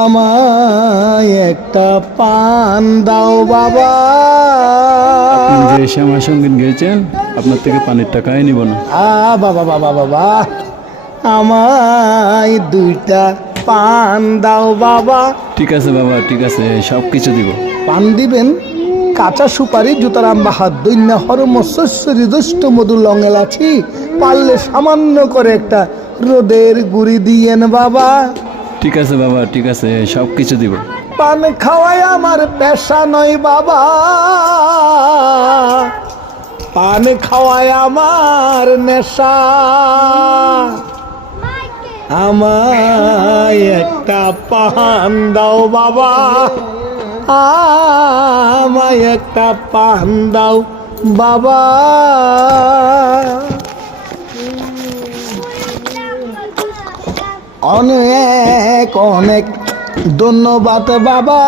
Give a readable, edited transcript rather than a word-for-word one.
আমায় একটা পান দাও বাবা। আপনি যে শ্যামা সঙ্গীত গেয়েছেন, আপনার থেকে পানির টাকাই নিব না। বাবা বাবা বাবা, আমায় দুইটা পান দাও বাবা। ঠিক আছে বাবা, ঠিক আছে, সব কিছু দিব। পান দিবেন? কাঁচা সুপারি, জুতারাম বাহার দৈন্য হরম শস্যরি দুষ্ট মধু লং এলাচি, পারলে সামান্য করে একটা রোদের গুড়ি দিয়েন বাবা। ঠিক আছে বাবা, ঠিক আছে, সব কিছু দিব। পান খাওয়াই আমার পেশা নয় বাবা, পান খাওয়াই আমার নেশা। আমায় একটা পান দাও বাবা, আমায় একটা পান দাও বাবা। অনেক অনেক ধন্যবাদ বাবা।